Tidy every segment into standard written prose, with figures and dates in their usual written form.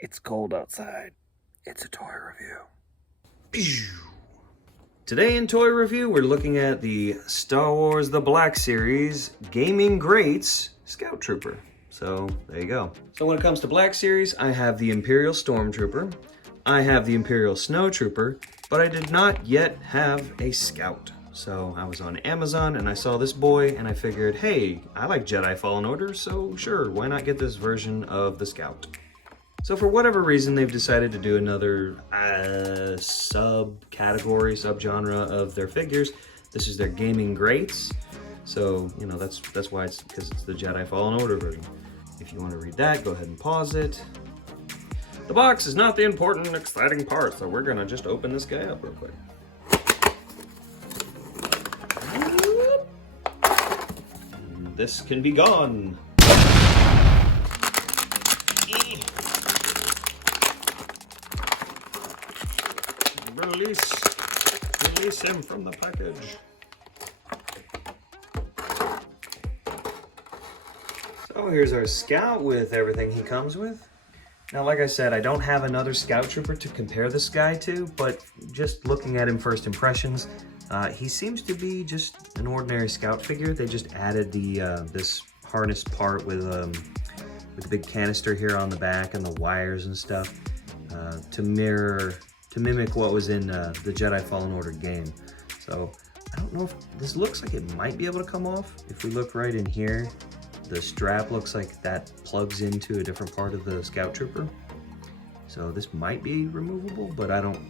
It's cold outside. It's a toy review. Today in Toy Review, we're looking at the Star Wars The Black Series Gaming Greats Scout Trooper. So, there you go. So when it comes to Black Series, I have the Imperial Stormtrooper, I have the Imperial Snowtrooper, but I did not yet have a Scout. So I was on Amazon and I saw this boy and I figured, hey, I like Jedi Fallen Order, so sure, why not get this version of the Scout? So for whatever reason, they've decided to do another subcategory, subgenre of their figures. This is their gaming greats. So, you know, that's why it's, because it's the Jedi Fallen Order version. If you want to read that, go ahead and pause it. The box is not the important, exciting part, so we're gonna just open this guy up real quick. And this can be gone. Release him from the package. So here's our Scout with everything he comes with. Now, like I said, I don't have another Scout Trooper to compare this guy to, but just looking at him first impressions, he seems to be just an ordinary Scout figure. They just added the this harness part with the big canister here on the back and the wires and stuff to mimic what was in the Jedi Fallen Order game. So I don't know if this looks like it might be able to come off. If we look right in here, the strap looks like that plugs into a different part of the Scout Trooper. So this might be removable, but I don't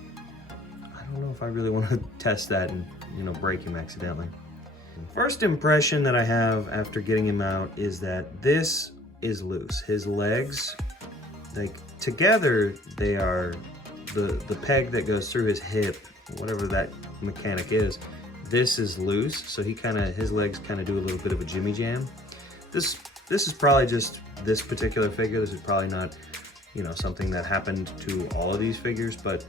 know if I really want to test that and, you know, break him accidentally. First impression that I have after getting him out is that this is loose. His legs, like together, they are the peg that goes through his hip, whatever that mechanic is, this is loose, so his legs kind of do a little bit of a jimmy jam. This is probably just this particular figure. This is probably not, you know, something that happened to all of these figures, but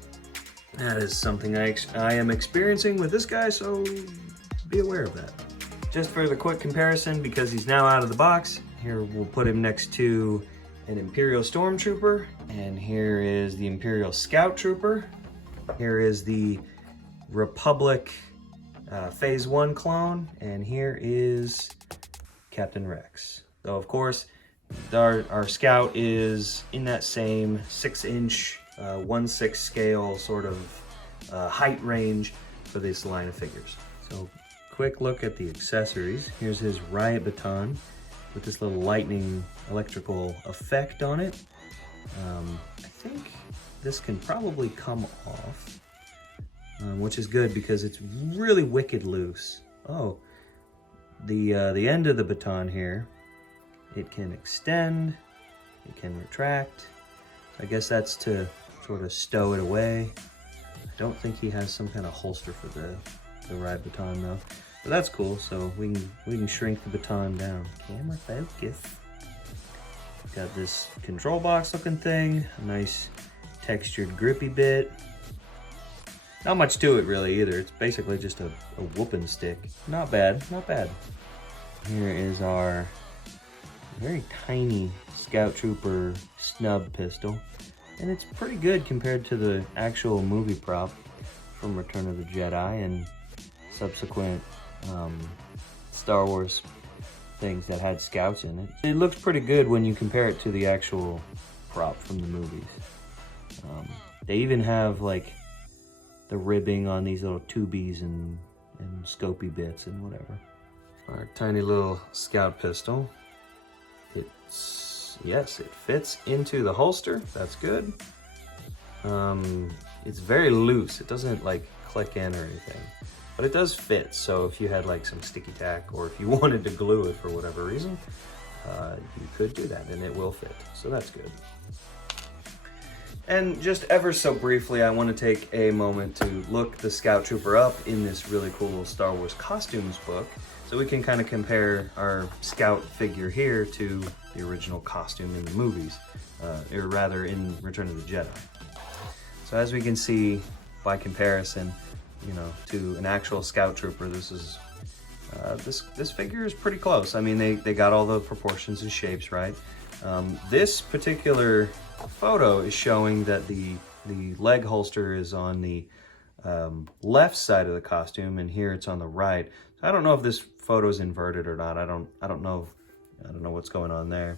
that is something I am experiencing with this guy, so be aware of that. Just for the quick comparison, because he's now out of the box, here we'll put him next to an Imperial Stormtrooper, and here is the Imperial Scout Trooper. Here is the Republic Phase 1 clone, and here is Captain Rex. So of course, our Scout is in that same 6-inch, 1/6 scale sort of height range for this line of figures. So quick look at the accessories. Here's his riot baton with this little lightning electrical effect on it. I think this can probably come off, which is good because it's really wicked loose. Oh, the end of the baton here, it can extend, it can retract. I guess that's to sort of stow it away. I don't think he has some kind of holster for the ride baton though. But that's cool, so we can shrink the baton down. Camera focus. Got this control box looking thing, a nice textured grippy bit. Not much to it really either. It's basically just a whooping stick. Not bad, not bad. Here is our very tiny Scout Trooper snub pistol. And it's pretty good compared to the actual movie prop from Return of the Jedi and subsequent Star Wars things that had Scouts in it. It looks pretty good when you compare it to the actual prop from the movies. They even have like the ribbing on these little tubies and scopy bits and whatever. Our tiny little Scout pistol. Yes, it fits into the holster. That's good. It's very loose. It doesn't like click in or anything, but it does fit. So if you had like some sticky tack, or if you wanted to glue it for whatever reason, you could do that and it will fit. So that's good. And just ever so briefly, I want to take a moment to look the Scout Trooper up in this really cool Star Wars costumes book, so we can kind of compare our Scout figure here to the original costume in the movies, or rather in Return of the Jedi. So as we can see by comparison, you know, to an actual Scout Trooper, this is this figure is pretty close. I mean, they got all the proportions and shapes right. This particular photo is showing that the leg holster is on the left side of the costume, and here it's on the right. So I don't know if this photo is inverted or not. I don't know what's going on there.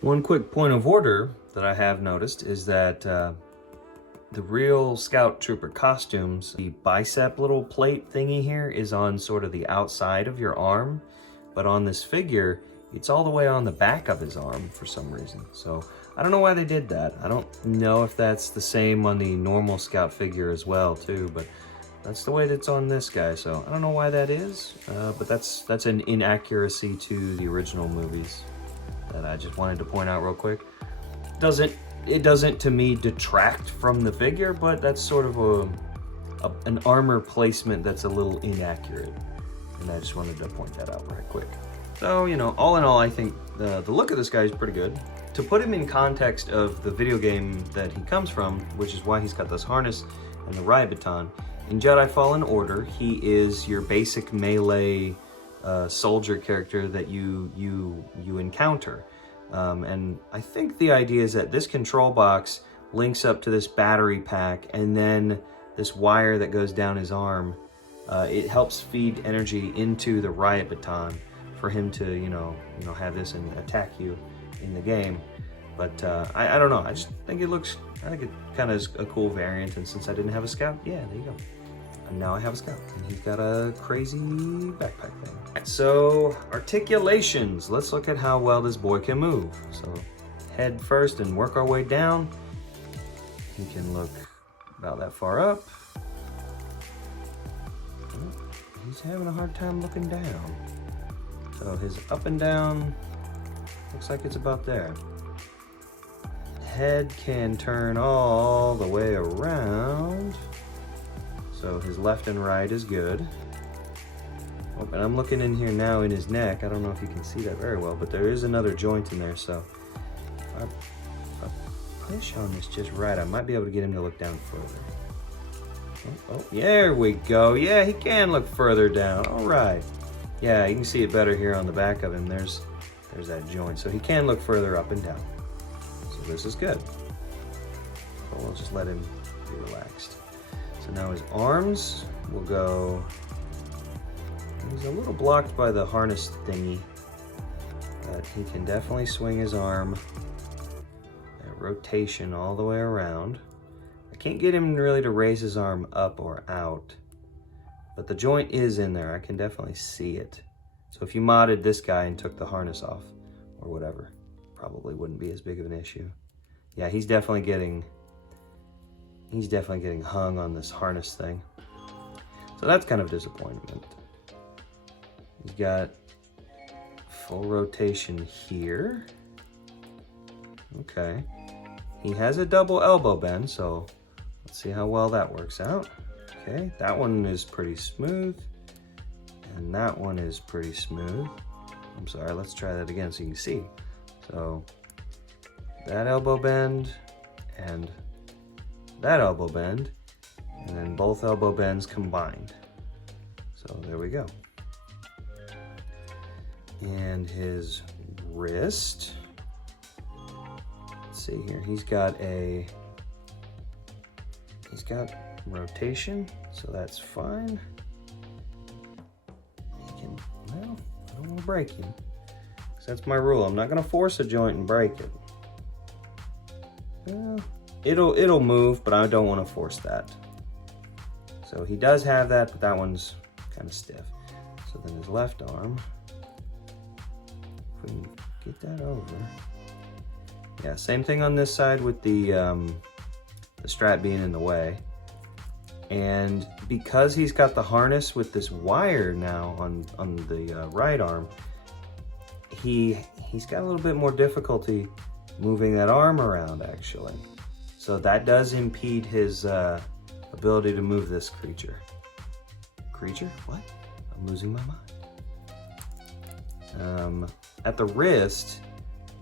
One quick point of order that I have noticed is that the real Scout Trooper costumes, the bicep little plate thingy here is on sort of the outside of your arm, but on this figure, it's all the way on the back of his arm for some reason. So I don't know why they did that. I don't know if that's the same on the normal Scout figure as well too, but that's the way that's on this guy. So I don't know why that is, but that's an inaccuracy to the original movies that I just wanted to point out real quick. It doesn't to me detract from the figure, but that's sort of an armor placement that's a little inaccurate. And I just wanted to point that out right quick. So, you know, all in all, I think the look of this guy is pretty good. To put him in context of the video game that he comes from, which is why he's got this harness and the riot baton, in Jedi Fallen Order, he is your basic melee soldier character that you encounter. And I think the idea is that this control box links up to this battery pack, and then this wire that goes down his arm, it helps feed energy into the riot baton for him to, you know, have this and attack you in the game. But I don't know. I just think it kind of is a cool variant. And since I didn't have a Scout, yeah, there you go. And now I have a Scout, and he's got a crazy backpack thing. So articulations. Let's look at how well this boy can move. So head first and work our way down. He can look about that far up. He's having a hard time looking down. So his up and down looks like it's about there. Head can turn all the way around. So his left and right is good. Oh, and I'm looking in here now in his neck. I don't know if you can see that very well, but there is another joint in there. So if I push on this just right, I might be able to get him to look down further. Oh, there we go. Yeah, he can look further down. All right. Yeah, you can see it better here on the back of him. There's that joint. So he can look further up and down. So this is good. So we'll just let him be relaxed. So now his arms will go. He's a little blocked by the harness thingy, but he can definitely swing his arm. That rotation all the way around. I can't get him really to raise his arm up or out, but the joint is in there. I can definitely see it. So if you modded this guy and took the harness off or whatever, probably wouldn't be as big of an issue. Yeah, he's definitely getting hung on this harness thing. So that's kind of a disappointment. He's got full rotation here. Okay. He has a double elbow bend, so let's see how well that works out. Okay, that one is pretty smooth. And that one is pretty smooth. I'm sorry, let's try that again so you can see. So that elbow bend and that elbow bend, and then both elbow bends combined. So there we go. And his wrist, let's see here, he's got rotation, so that's fine. He can, well, I don't want to break him, because that's my rule. I'm not going to force a joint and break it. Well, it'll move, but I don't want to force that. So he does have that, but that one's kind of stiff. So then his left arm, if we can get that over. Yeah, same thing on this side with the strap being in the way. And because he's got the harness with this wire now on the right arm, he's got a little bit more difficulty moving that arm around, actually. So that does impede his ability to move this creature. Creature? What? I'm losing my mind. At the wrist,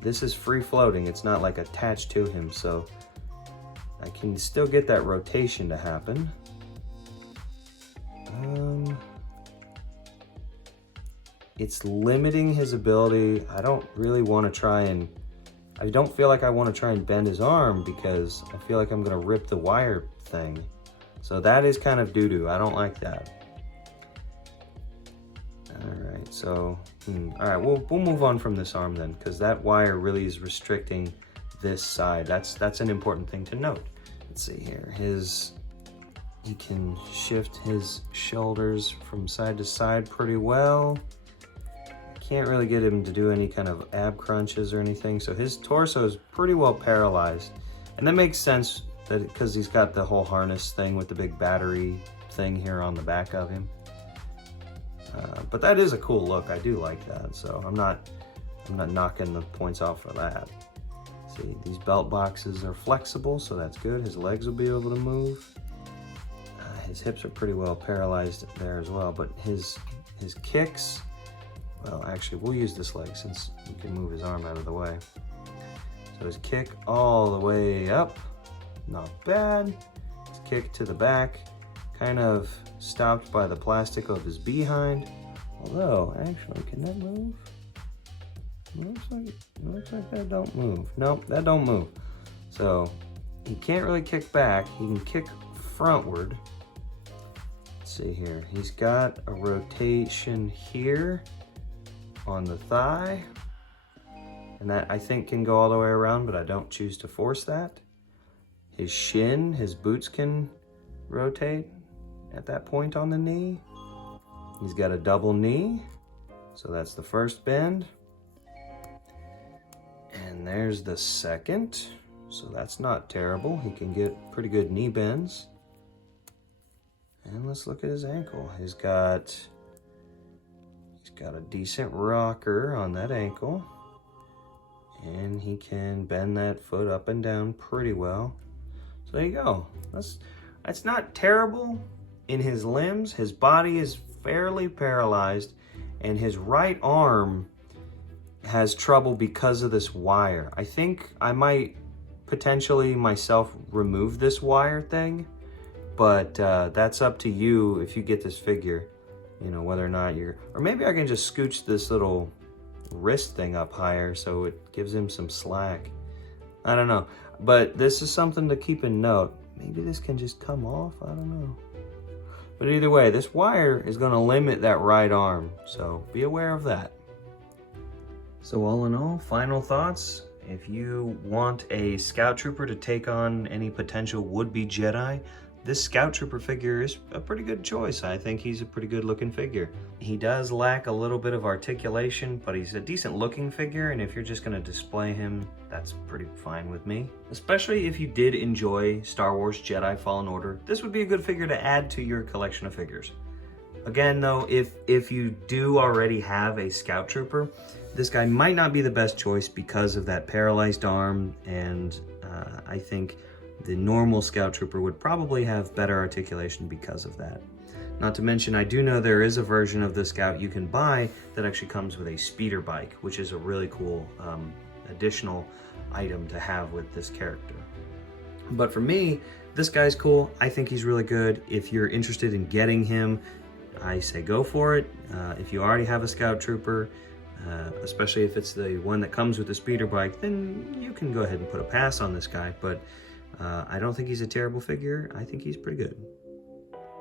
this is free floating. It's not like attached to him, so I can still get that rotation to happen. It's limiting his ability. I don't really want to try and I don't feel like I want to try and bend his arm because I feel like I'm going to rip the wire thing. So that is kind of doo-doo. I don't like that. Alright, so, alright, we'll move on from this arm then, because that wire really is restricting this side. That's an important thing to note. Let's see here. He can shift his shoulders from side to side pretty well. Can't really get him to do any kind of ab crunches or anything, so his torso is pretty well paralyzed. And that makes sense that because he's got the whole harness thing with the big battery thing here on the back of him. But that is a cool look. I do like that, so I'm not knocking the points off for that. See, these belt boxes are flexible, so that's good. His legs will be able to move. His hips are pretty well paralyzed there as well, but his kicks, well, actually, we'll use this leg since we can move his arm out of the way. So his kick all the way up, not bad. His kick to the back, kind of stopped by the plastic of his behind. Although, actually, can that move? Looks like that don't move. Nope, that don't move. So, he can't really kick back. He can kick frontward. Let's see here. He's got a rotation here on the thigh. And that, I think, can go all the way around, but I don't choose to force that. His shin, his boots can rotate at that point on the knee. He's got a double knee, so that's the first bend. And there's the second, so that's not terrible. He can get pretty good knee bends. And let's look at his ankle. He's got a decent rocker on that ankle. And he can bend that foot up and down pretty well. So there you go. That's not terrible in his limbs. His body is fairly paralyzed, and his right arm has trouble because of this wire. I think I might potentially myself remove this wire thing, but that's up to you if you get this figure, you know, whether or not or maybe I can just scooch this little wrist thing up higher so it gives him some slack. I don't know, but this is something to keep in note. Maybe this can just come off, I don't know. But either way, this wire is going to limit that right arm, so be aware of that. So all in all, final thoughts. If you want a Scout Trooper to take on any potential would-be Jedi, this Scout Trooper figure is a pretty good choice. I think he's a pretty good looking figure. He does lack a little bit of articulation, but he's a decent looking figure, and if you're just going to display him, that's pretty fine with me. Especially if you did enjoy Star Wars Jedi Fallen Order, this would be a good figure to add to your collection of figures. Again though, if you do already have a Scout Trooper, this guy might not be the best choice because of that paralyzed arm, and I think the normal Scout Trooper would probably have better articulation because of that. Not to mention, I do know there is a version of the Scout you can buy that actually comes with a speeder bike, which is a really cool additional item to have with this character. But for me, this guy's cool. I think he's really good. If you're interested in getting him, I say go for it. If you already have a Scout Trooper, especially if it's the one that comes with the speeder bike, then you can go ahead and put a pass on this guy. But I don't think he's a terrible figure. I think he's pretty good.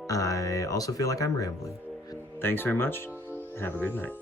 I also feel like I'm rambling. Thanks very much. Have a good night.